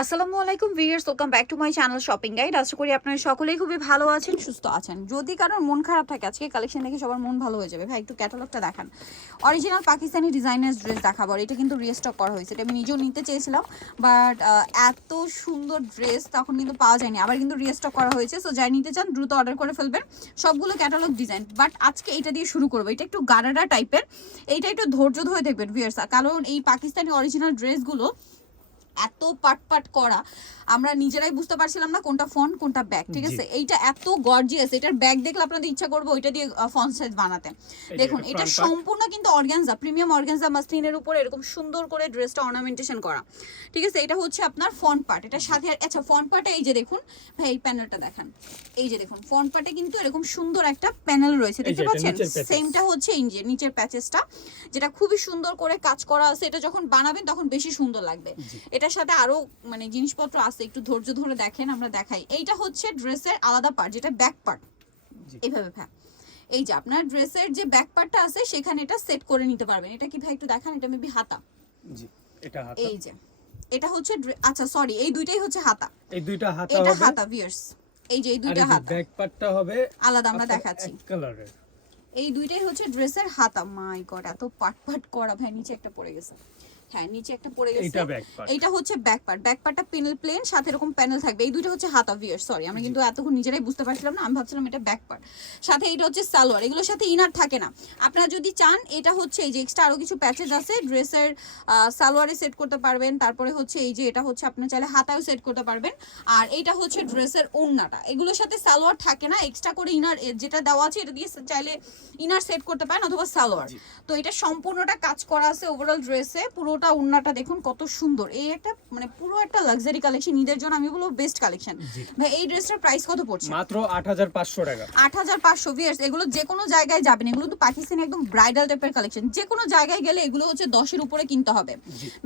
আসসালামু আলাইকুম viewers welcome back to my channel shopping guide আশা করি আপনারা সকলেই খুবই ভালো আছেন, সুস্থ আছেন। যদি কারোর মন খারাপ থাকে, আজকে কালেকশন দেখে সবার মন ভালো হয়ে যাবে। ভাই, একটু ক্যাটালগটা দেখান। অরিজিনাল পাকিস্তানি ডিজাইনার্স ড্রেস দেখাবো এটা কিন্তু রিস্টক করা হয়েছে। এটা আমি নিজেও নিতে চেয়েছিলাম বাট এত সুন্দর ড্রেস তখন কিন্তু পাওয়া যায়নি। আবার কিন্তু রিস্টক করা হয়েছে সো যাই নিতে চান, দ্রুত অর্ডার করে ফেলবেন। সবগুলো ক্যাটালগ ডিজাইন বাট আজকে এটা দিয়ে শুরু করব। এটা একটু গারাডা টাইপের এইটা একটু ধৈর্য ধরে দেখবেন ভিউয়ার্স কারণ এই পাকিস্তানি অরিজিনাল ড্রেসগুলো এত পাট পাট করা আমরা নিজেরাই বুঝতে পারছিলাম না কোনটা ফোন কোনটা ব্যাগ ঠিক আছে? এইটা এত গর্জিয়াস এটার ব্যাগ দেখলে আপনাদের ইচ্ছা করবে ওইটা দিয়ে ফোন সাইজ বানাতে। দেখুন এটা। সম্পূর্ণ কিন্তু অর্গানজা প্রিমিয়াম অর্গানজা মাসলিনের উপর এরকম সুন্দর করে ড্রেসটা অর্নামেন্টেশন করা। ঠিক আছে? এটা হচ্ছে আপনার ফ্রন্ট পার্ট এটা সাথে আচ্ছা ফ্রন্ট পার্টে এই যে দেখুন ভাই এই প্যানেলটা দেখান। এই যে দেখুন ফ্রন্ট পার্টে কিন্তু এরকম সুন্দর একটা প্যানেল রয়েছে দেখতে পাচ্ছেন। সেমটা হচ্ছে এই যে নিচের প্যাচেসটা যেটা খুবই সুন্দর করে কাজ করা আছে এটা যখন বানাবেন তখন বেশি সুন্দর লাগবে। এটার সাথে আরও মানে জিনিসপত্র আছে একটু ধৈর্য ধরে দেখেন আমরা দেখাই। এইটা হচ্ছে ড্রেসের আলাদা পার্ট যেটা ব্যাক পার্ট এইভাবে ভ্যা এই যে আপনার ড্রেসের যে ব্যাক পার্টটা আছে সেখানে এটা সেট করে নিতে পারবেন। এটা কি ভাই একটু দেখান? এটা মেবি হাতা। জি এটা হাতা। এই যে। এটা হচ্ছে আচ্ছা সরি এই দুইটাই হচ্ছে হাতা। এই দুইটা হাতা এটা হাতা ভিয়ার্স এই যে এই দুইটা হাতা। ব্যাক পার্টটা হবে আলাদা আমরা দেখাচ্ছি। কালারের এই দুইটাই হচ্ছে ড্রেসের হাতা। মাই গড এত পাট পাট করা ভাই নিচে একটা পড়ে গেছে। হ্যাঁ নিচে একটা পড়ে গেছে। এইটা ব্যাক পার্ট এইটা হচ্ছে ব্যাক পার্ট ব্যাক পার্টটা প্যানেল প্লেন সাথে এরকম প্যানেল থাকবে। এই দুইটা হচ্ছে হাতা ভিয়ার সরি আমরা কিন্তু এতক্ষণ নিজেরাই বুঝতে পারছিলাম না আমি ভাবছিলাম এটা ব্যাক পার্ট সাথে এটা হচ্ছে সালোয়ার। এগুলোর সাথে ইনার থাকে না। আপনারা যদি চান এটা হচ্ছে এই যে এক্সট্রা আরও কিছু প্যাচেজ আছে। ড্রেসের সালোয়ারে সেট করতে পারবেন। তারপরে হচ্ছে এই যে এটা হচ্ছে আপনার চাইলে হাতাও সেট করতে পারবেন। আর এটা হচ্ছে ড্রেসের ওড়নাটা। এগুলোর সাথে সালোয়ার থাকে না। এক্সট্রা করে ইনার যেটা দেওয়া আছে এটা দিয়ে চাইলে ইনার সেট করতে পারেন অথবা সালোয়ার। তো এটা সম্পূর্ণটা কাজ করা আছে ওভারঅল ড্রেসে পুরোটা ওড়নাটা দেখুন কত সুন্দর। এই একটা মানে পুরো একটা লাক্সারি কালেকশন ঈদের জন্য আমি বলব বেস্ট কালেকশন ভাই এই ড্রেসটার প্রাইস কত পড়ছে? মাত্র আট হাজার পাঁচশো টাকা। আট হাজার পাঁচশো ভিয়ার্স এগুলো যে কোনো জায়গায় যাবেন। এগুলো তো পাকিস্তানি একদম ব্রাইডাল টাইপের কালেকশন যে কোনো জায়গায় গেলে এগুলো হচ্ছে দশের উপরে কিনতে হবে।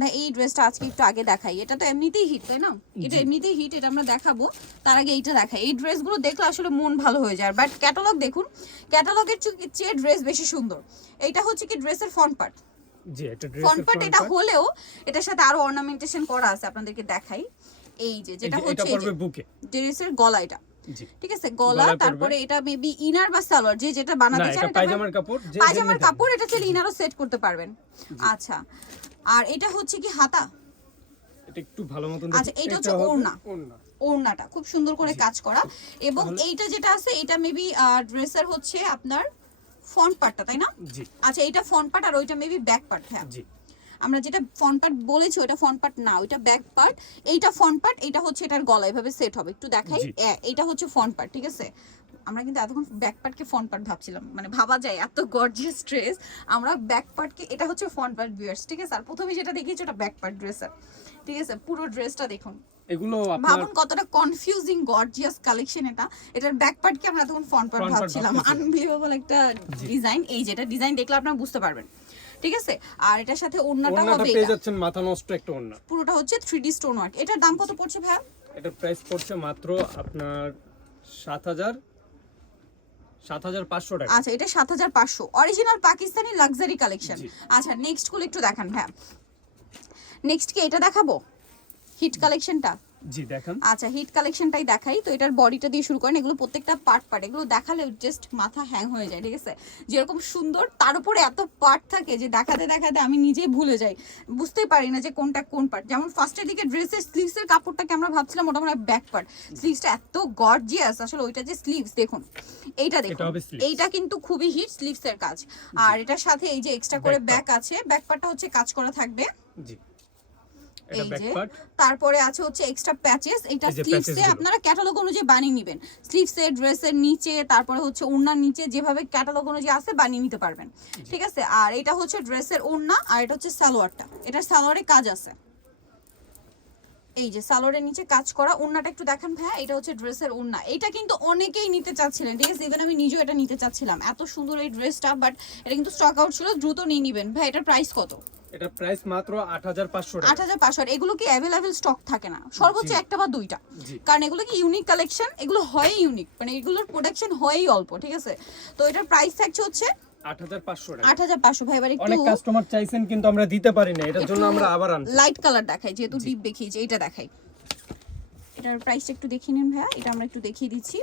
ভাই এই ড্রেসটা আজকে একটু আগে দেখাই। এটা তো এমনিতেই হিট তাই না? এটা এমনিতেই হিট এটা আমরা দেখাবো। তার আগে এইটা দেখাই। এই ড্রেসগুলো দেখলে আসলে মন ভালো হয়ে যায়। বাট ক্যাটালগ দেখুন ক্যাটালগের চেয়ে ড্রেস বেশি সুন্দর। এইটা হচ্ছে কি ড্রেসের ফ্রন্ট পার্ট জি এটা ফ্রন্ট হলেও এটার সাথে আরও অর্নামেন্টেশন করা আছে আপনাদেরকে দেখাই। এই যে যেটা হচ্ছে এই বুকে। ড্রেসের গলা এটা। ঠিক আছে গলা তারপরে এটা মেবি ইনার বা সালোয়ার যে যেটা বানাতে চান পায়জামার কাপড় যে পায়জামার যেমনি কাপড় এটা চাইলে ইনারও সেট করতে পারবেন। আচ্ছা আর এটা হচ্ছে কি হাতা? এটা একটু ভালো মতন আচ্ছা। এটা হচ্ছে ওড়না। ওড়না। ওড়নাটা খুব সুন্দর করে কাজ করা। এবং এইটা যেটা আছে এটা মেবি ড্রেসের হচ্ছে আপনার ফ্রন্ট পার্টটা তাই না? জি। আচ্ছা এটা ফ্রন্ট পার্ট আর ওইটা মেবি ব্যাক পার্ট হ্যাঁ। জি। আমরা যেটা ফ্রন্ট পার্ট বলেছি ওটা ফ্রন্ট পার্ট না ওইটা ব্যাক পার্ট এইটা ফ্রন্ট পার্ট এটা হচ্ছে এটার গলা এভাবে সেট হবে। একটু দেখাই। এটা হচ্ছে ফ্রন্ট পার্ট ঠিক আছে? আমরা কিন্তু এতক্ষণ ব্যাক পার্টকে ফ্রন্ট পার্ট ভাবছিলাম। মানে ভাবা যায় এত গর্জিয়াস ড্রেস আমরা ব্যাক পার্টকে এটা হচ্ছে ফ্রন্ট পার্ট ভিউয়ার্স ঠিক আছে? আর প্রথমে যেটা দেখিয়েছি ওটা ব্যাক পার্ট ড্রেসের ঠিক আছে? পুরো ড্রেসটা দেখুন। এগুলো ভাবুন কতটা কনফিউজিং গর্জিয়াস কালেকশন এটা। এটার ব্যাক পার্টকে আমরা তখন ফ্রন্ট পার্ট ভাবছিলাম। আনবিলিভেবল একটা ডিজাইন এই যেটা ডিজাইন দেখলে আপনারা বুঝতে পারবেন। ঠিক আছে? আর এটার সাথে ওড়নাটা হবে পেয়ে যাচ্ছেন মাথা নষ্ট একটা ওড়না। পুরোটা হচ্ছে থ্রি ডি স্টোন ওয়ার্ক এটার দাম কত পড়ছে ভাইয়া? এটার প্রাইস পড়ছে মাত্র আপনার সাত হাজার হাজার সাত হাজার পাঁচশো টাকা। আচ্ছা এটা সাত হাজার পাঁচশো অরিজিনাল পাকিস্তানি লাক্সারি কালেকশন আচ্ছা নেক্সটগুলো একটু দেখান হ্যাঁ। নেক্সট কি এটা দেখাবো? হিট কালেকশনটা জি দেখান। আচ্ছা হিট কালেকশনটাই দেখাই। তো এটার বডিটা দিয়ে শুরু করেন। এগুলো প্রত্যেকটা পার্ট পার্ট এগুলো দেখালে জাস্ট মাথা হ্যাং হয়ে যায় ঠিক আছে? যেরকম সুন্দর তার উপরে এত পার্ট থাকে যে দেখাতে দেখাতে আমি নিজেই ভুলে যাই। বুঝতেই পারি না যে কোনটা কোন পার্ট যেমন ফার্স্টের দিকে ড্রেসের স্লিভসের কাপড়টাকে আমরা ভাবছিলাম ওটা মনে হয় ব্যাক পার্ট স্লিভসটা এত গর্জিয়াস আসলে ওইটা যে স্লিভস দেখুন এইটা দেখুন। এইটা কিন্তু খুবই হিট স্লিভসের কাজ। আর এটার সাথে এই যে এক্সট্রা করে ব্যাক আছে ব্যাক পার্টটা হচ্ছে কাজ করা থাকবে। জি। এই যে তারপরে আছে হচ্ছে এক্সট্রা প্যাচেস এটা স্লিভসে আপনারা ক্যাটালগ অনুযায়ী বানিয়ে নেবেন। স্লিভসে ড্রেসের নিচে তারপরে হচ্ছে ওড়নার নিচে যেভাবে ক্যাটালগ অনুযায়ী আছে বানিয়ে নিতে পারবেন। ঠিক আছে? আর এটা হচ্ছে ড্রেসের ওড়না আর এটা হচ্ছে সালোয়ারটা। এটার সালোয়ারে কাজ আছে। এই যে সালোয়ারের নিচে কাজ করা ওড়নাটা একটু দেখান ভাইয়া এটা হচ্ছে ড্রেসের ওড়না। এটা কিন্তু অনেকেই নিতে চাচ্ছিলেন। ঠিক আছে? ইভেন আমি নিজেও এটা নিতে চাচ্ছিলাম। এত সুন্দর এই ড্রেসটা বাট এটা কিন্তু স্টক আউট ছিল দ্রুত নিয়ে নেবেন। ভাই এটার প্রাইস কত? এটা প্রাইস মাত্র আট হাজার পাঁচশো আট টাকা হাজার পাঁচশো আর এগুলো কি अवेलेबल স্টক থাকে না? সর্বোচ্চ একটা বা দুইটা। কারণ এগুলো কি ইউনিক কালেকশন এগুলো হয় ইউনিক মানে এগুলোর প্রোডাকশন হয়ই অল্প ঠিক আছে? তো এটার প্রাইস থাকছে হচ্ছে আট হাজার পাঁচশো টাকা। আট হাজার পাঁচশো। ভাই এবার একটু অনেক কাস্টমার চাইছেন কিন্তু আমরা দিতে পারি না। এটার জন্য আমরা আবার আনছি। লাইট কালার দেখাই যেহেতু ডিপ দেখিয়েছি এটা দেখাই। এটার প্রাইসটা একটু দেখিয়ে নিন ভাইয়া এটা আমরা একটু দেখিয়ে দিচ্ছি।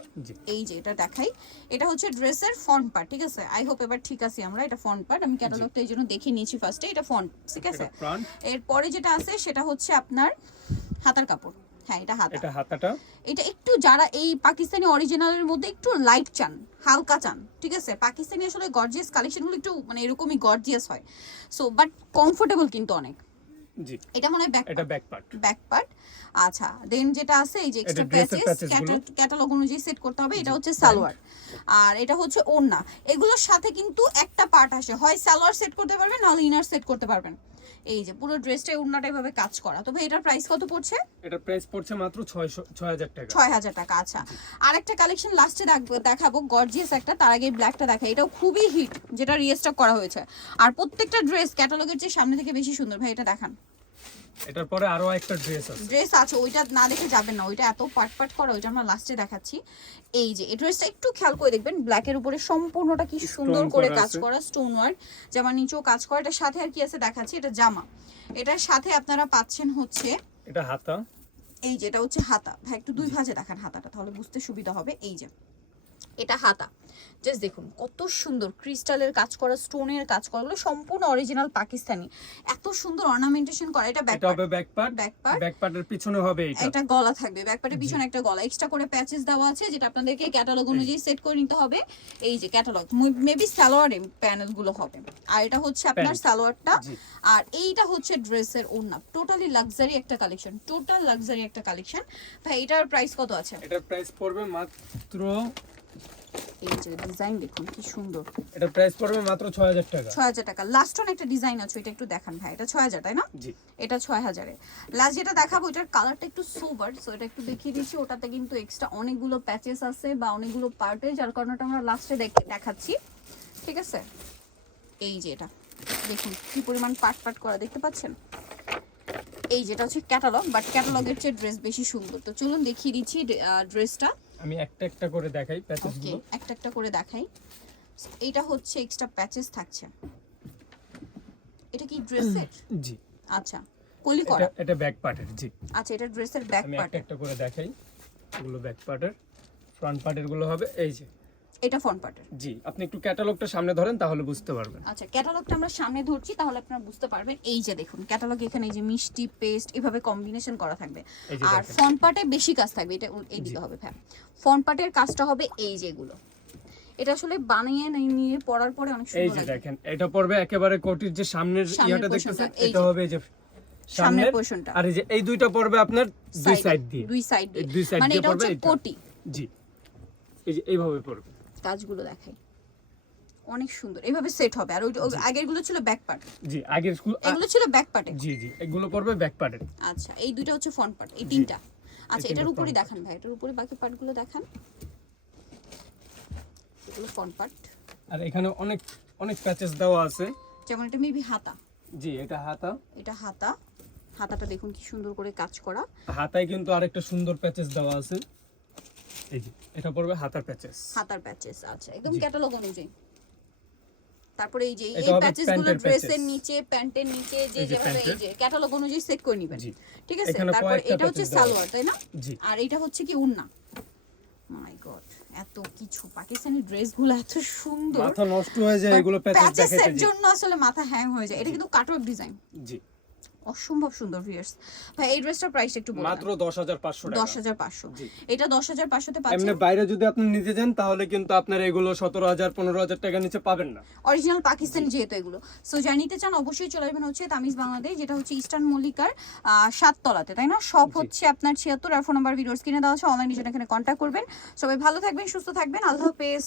এই যে এটা দেখাই এটা হচ্ছে ড্রেসের ফ্রন্ট পার্ট ঠিক আছে? আই হোপ এবার ঠিক আছে আমরা এটা ফ্রন্ট পার্ট আমি ক্যাটালগটা এই জন্য দেখে নিয়েছি ফার্স্টে এটা ফ্রন্ট ঠিক আছে? এরপরে যেটা আছে সেটা হচ্ছে আপনার হাতার কাপড়। হ্যাঁ এটা হাতা। এটা হাতাটা। এটা একটু যারা এই পাকিস্তানি অরিজিনালের মধ্যে একটু লাইট চান হালকা চান ঠিক আছে? পাকিস্তানি আসলে গর্জিয়াস কালেকশনগুলো একটু মানে এরকমই গর্জিয়াস হয়। সো বাট কমফোর্টেবল কিন্তু অনেক। জি। এটা মনে হয় ব্যাক এটা ব্যাক পার্ট ব্যাক পার্ট আচ্ছা দেন যেটা আছে এই যে এক্সট্রা প্যাচেস ক্যাটালগ অনুযায়ী সেট করতে হবে এটা হচ্ছে সালোয়ার। আর এটা হচ্ছে ওড়না। এগুলোর সাথে কিন্তু একটা পার্ট আসে। হয় সালোয়ার সেট করতে পারবেন নাহলে ইনার সেট করতে পারবেন। এই যে পুরো ড্রেসটাই ওড়নাটা এভাবে কাজ করা। তবে এটার প্রাইস কত পড়ছে? এটার প্রাইস পড়ছে মাত্র ছয় হাজার টাকা। ছয় হাজার টাকা আচ্ছা। আরেকটা কালেকশন লাস্টে দেখাবো গর্জিয়াস একটা তার আগে ব্ল্যাকটা দেখা এটাও খুবই হিট যেটা রিস্টক করা হয়েছে। আর প্রত্যেকটা ড্রেস ক্যাটালগের চেয়ে সামনে থেকে বেশি সুন্দর। ভাই এটা দেখান। এটার পরে আরও একটা ড্রেস আছে। ড্রেস আছে ওইটা না দেখে যাবেন না ওইটা এত পাট পাট করা ওইটা আমরা লাস্টে দেখাচ্ছি। এই যে এই ড্রেসটা একটু খেয়াল করে দেখবেন ব্ল্যাকের উপরে সম্পূর্ণটা কি সুন্দর করে কাজ করা স্টোন ওয়ার্ক জামার নিচেও কাজ করা এটার সাথে আর কি আছে দেখাচ্ছি এটা জামা। এটার সাথে আপনারা পাচ্ছেন হচ্ছে এটা হাতা। এই যে এটা হচ্ছে হাতা। ভাই একটু দুই ভাজে দেখান হাতাটা তাহলে বুঝতে সুবিধা হবে। এই যে এটা হাতা। জাস্ট দেখুন কত সুন্দর ক্রিস্টালের কাজ করা স্টোনের কাজ করা এগুলো সম্পূর্ণ অরিজিনাল পাকিস্তানি। এত সুন্দর অর্নামেন্টেশন করা এটা ব্যাক এটা হবে back part back part back পার্টের পিছনে হবে এটা। একটা গলা থাকবে ব্যাকপ্যাটের পিছনে একটা গলা। এক্সট্রা করে প্যাচেস দেওয়া আছে যেটা আপনাদেরকে ক্যাটালগ অনুযায়ী সেট করে নিতে হবে। এই যে ক্যাটালগ মেবি সালোয়ারে প্যানেলগুলো হবে। আর এটা হচ্ছে আপনার সালোয়ারটা। আর এইটা হচ্ছে ড্রেসের ওড়না। টোটালি লাক্সারি একটা কালেকশন টোটাল লাক্সারি একটা কালেকশন ভাই এটার প্রাইস কত আছে? এটার প্রাইস পড়বে মাত্র এই যে ডিজাইন দেখুন কি সুন্দর। এটার প্রাইস পড়বে মাত্র ছয় হাজার টাকা। ছয় হাজার টাকা। লাস্ট অন একটা ডিজাইন আছে এটা একটু দেখান ভাই। এটা ছয় হাজার তাই না? জি। এটা ছয় হাজারে লাস্ট যেটা দেখাবো এটার কালারটা একটু সোবার সো এটা একটু দেখিয়ে দিচ্ছি। ওটাতে কিন্তু এক্সট্রা অনেকগুলো প্যাচেস আছে বা অনেকগুলো পার্টে যার কারণে আমরা লাস্টে দেখাচ্ছি। ঠিক আছে? এই যে এটা। দেখুন কি পরিমাণ পার্ট পার্ট করা দেখতে পাচ্ছেন? এই যেটা হচ্ছে ক্যাটালগ বাট ক্যাটালগের চেয়ে ড্রেস বেশি সুন্দর। তো চলুন দেখিয়ে দিচ্ছি ড্রেসটা আমি একটা একটা করে দেখাই প্যাচেস ওকে গুলো। একটা একটা করে দেখাই। এটা হচ্ছে এক্সট্রা প্যাচেস থাকছে। এটা কি ড্রেসের জি। আচ্ছা কলি করা। এটা ব্যাক পার্টের জি। আচ্ছা এটা ড্রেসের ব্যাক আমি পার্ট একটা একটা করে দেখাই। এগুলো ব্যাক পার্টের ফ্রন্ট পার্টেরগুলো হবে এই যে। এটা ফ্রন্ট পার্টের জি আপনি একটু ক্যাটালগটা সামনে ধরেন তাহলে বুঝতে পারবেন। আচ্ছা ক্যাটালগটা আমরা সামনে ধরছি তাহলে আপনারা বুঝতে পারবেন। এই যে দেখুন ক্যাটালগ এখানে এই যে মিষ্টি পেস্ট এভাবে কম্বিনেশন করা থাকবে। আর। ফ্রন্ট পার্টে বেশি কাজ থাকবে এটা এইদিকে হবে হ্যাঁ ফ্রন্ট পার্টের কাজটা হবে এই যেগুলো এটা আসলে বানিয়ে নিয়ে- পড়ার পরে অনেক এই যে দেখেন এটা পড়বে একেবারে কোটির যে সামনের ইয়াটা দেখতেছেন এটা হবে এই যে সামনের পোর্শনটা আর এই যে এই দুইটা পড়বে আপনার দুই সাইড দিয়ে। দুই সাইড দিয়ে। মানে এটা হচ্ছে। কোটি। জি। এই যে এইভাবে পড়বে। কাজগুলো দেখাই। অনেক সুন্দর। এইভাবে সেট হবে। আর ওই ওই আগেরগুলো ছিল ব্যাক পার্ট জি আগের স্কুল এগুলো ছিল ব্যাক পার্টে জি জি এগুলো পড়বে ব্যাক পার্টের আচ্ছা এই দুইটা হচ্ছে ফ্রন্ট পার্ট এই তিনটা। আচ্ছা এটার উপরে front দেখান ভাই এটার উপরে বাকি পার্টগুলো দেখান। এগুলো ফ্রন্ট পার্ট আর এখানে অনেক অনেক প্যাচেস দেওয়া আছে। যেমন এটা মেবি হাতা। জি এটা হাতা। এটা হাতা। হাতাটা দেখুন কি সুন্দর করে কাজ করা। হাতায় কিন্তু আরেকটা সুন্দর প্যাচেস দেওয়া আছে। এই যে এটা পড়বে হাতার প্যাচেস হাতার প্যাচেস আচ্ছা একদম ক্যাটালগ অনুযায়ী। তারপরে এই যে এই প্যাচেসগুলো ড্রেসের নিচে প্যান্টের নিচে যে যেভাবে এই যে ক্যাটালগ অনুযায়ী সেট করে নেবেন। ঠিক আছে? তারপর এটা হচ্ছে সালোয়ার তাই না? আর এটা হচ্ছে কি উন্না। মাই গড এত কিছু। পাকিস্তানি ড্রেসগুলো এত সুন্দর। মাথা নষ্ট হয়ে যায় এগুলো প্যাচেস জন্য আসলে মাথা হ্যাং হয়ে যায়। এটা কিন্তু কাটওয়ার্ক ডিজাইন জি। অসম্ভব সুন্দর ভিউয়ার্স ভাই এই ড্রেসটার প্রাইস একটু বলুন মাত্র দশ হাজার পাঁচশো টাকা। দশ হাজার পাঁচশো। জি। এটা দশ হাজার পাঁচশোতে এমনি বাইরে যদি আপনি নিতে যান তাহলে কিন্তু আপনার এগুলো সতেরো হাজার পনেরো হাজার টাকা নিচে পাবেন না। অরিজিনাল পাকিস্তানি যেহেতু এগুলো। সো যা নিতে চান অবশ্যই চলে আসবেন হচ্ছে তামিজ বাংলাদেশ যেটা হচ্ছে ইস্টার্ন মল্লিকার সাততলাতে তাই না? সব হচ্ছে আপনার ছিয়াত্তর আর ফোন নাম্বার ভিডিওস কিনে দেওয়া আছে। অনলাইনে জন্য এখানে কন্ট্যাক্ট করবেন। সবাই ভালো থাকবেন সুস্থ থাকবেন। আল্লাহ হাফেজ।